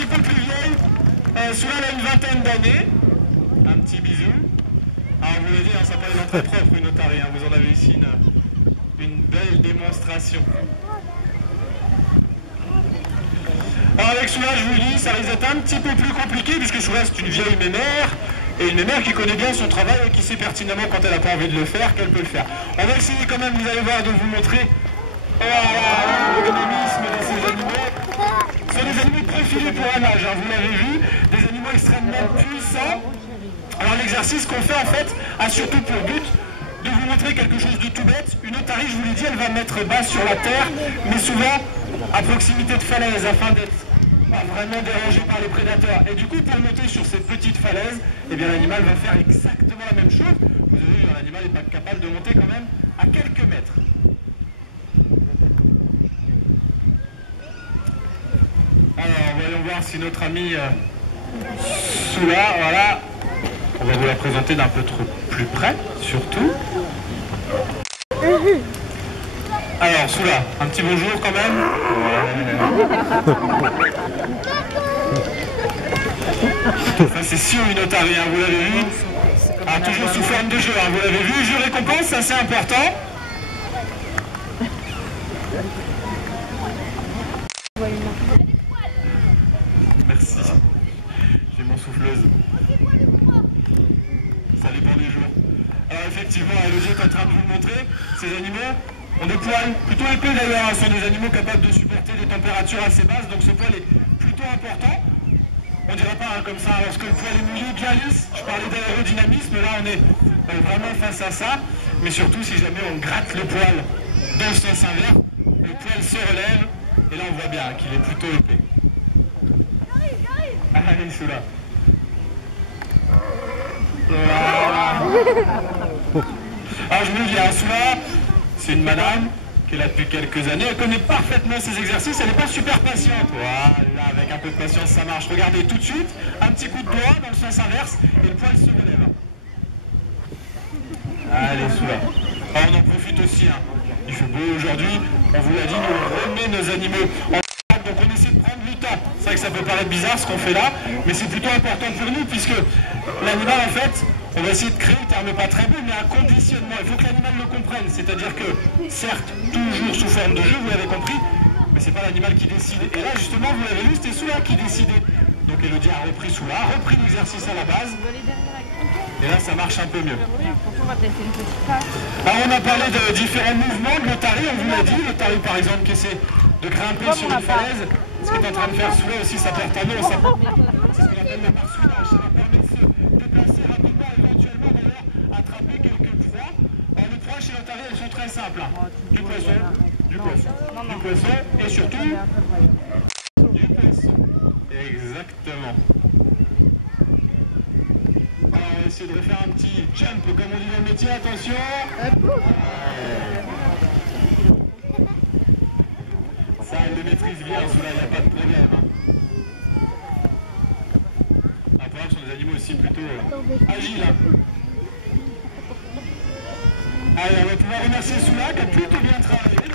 petit peu plus vieille. Celui-là, elle a une vingtaine d'années. Un petit bisou. Alors, vous l'avez dit, hein, ça paraît dans très propre une otarie. Hein. Vous en avez ici une belle démonstration. Alors, avec celui-là, je vous le dis, ça risque d'être un petit peu plus compliqué, puisque celui-là, c'est une vieille mémère. Et une mémère qui connaît bien son travail et qui sait pertinemment quand elle n'a pas envie de le faire, qu'elle peut le faire. On va essayer quand même, vous allez voir, de vous montrer l'ergonomisme de ces animaux. Ce sont des animaux profilés pour un âge, hein, vous l'avez vu, des animaux extrêmement puissants. Alors l'exercice qu'on fait en fait a surtout pour but de vous montrer quelque chose de tout bête. Une otarie, je vous l'ai dit, elle va mettre bas sur la terre, mais souvent à proximité de falaises afin d'être pas vraiment dérangé par les prédateurs. Et du coup, pour monter sur cette petite falaise, eh bien l'animal va faire exactement la même chose. Vous avez vu, l'animal n'est pas capable de monter quand même à quelques mètres. Alors, voyons voir si notre ami Soula, voilà, on va vous la présenter d'un peu trop plus près, surtout. Alors, Soula, un petit bonjour quand même. Ça c'est sûr une otarie, hein, vous l'avez vu. Ah, toujours sous forme de jeu, hein, vous l'avez vu. Jeu récompense, ça c'est important. Merci. J'ai mon souffleuse. Ça dépend des jours. Alors effectivement, Elodie est en train de vous le montrer. Ces animaux ont des poils plutôt épais d'ailleurs. Ce sont des animaux capables de supporter des températures assez basses. Donc ce poil est plutôt important. On dirait pas hein, comme ça, lorsque le poil est mouillé, bien lisse. Je parlais d'aérodynamisme, là on est vraiment face à ça. Mais surtout si jamais on gratte le poil dans le sens inverse, le poil se relève. Et là on voit bien qu'il est plutôt épais. Allez, celui-là. Voilà. Alors je vous le dis, hein, celui-là, c'est une madame qui est là depuis quelques années. Elle connaît parfaitement ses exercices, elle n'est pas super patiente. Voilà, avec un peu de patience ça marche. Regardez tout de suite, un petit coup de doigt dans le sens inverse et le poil se relève. Allez, celui-là. Alors, on en profite aussi, hein. Il fait beau aujourd'hui, on vous l'a dit, on remet nos animaux en donc on essaie de prendre du temps. C'est vrai que ça peut paraître bizarre ce qu'on fait là, mais c'est plutôt important pour nous puisque l'animal en fait, on va essayer de créer, le terme pas très beau, mais un conditionnement. Il faut que l'animal le comprenne, c'est-à-dire que certes, toujours sous forme de jeu, vous l'avez compris, mais c'est pas l'animal qui décide. Et là justement, vous l'avez vu, c'était Soula qui décidait. Donc Elodie a repris Soula, a repris l'exercice à la base. Et là, ça marche un peu mieux. Alors, on a parlé de différents mouvements de l'otarie, on vous l'a dit. L'otarie, par exemple, qui essaie de grimper sur une falaise. Ce qu'il est en train de faire Soula aussi, ça porte un nom. C'est ce qu'on appelle le marsoulage. Ça va permettre de se déplacer rapidement, éventuellement d'ailleurs, attraper quelques proies. Alors, les proies chez l'otarie, elles sont très simples. Hein. Du poisson, du poisson, du poisson et surtout du poisson. Exactement. Alors, on va essayer de refaire un petit jump, comme on dit dans le métier, attention. Ça, elle le maîtrise bien, celui-là, il n'y a pas de problème. Hein. Après, ce sont des animaux aussi plutôt agiles. Hein. Allez, on va pouvoir remercier Soula qui a plutôt bien travaillé.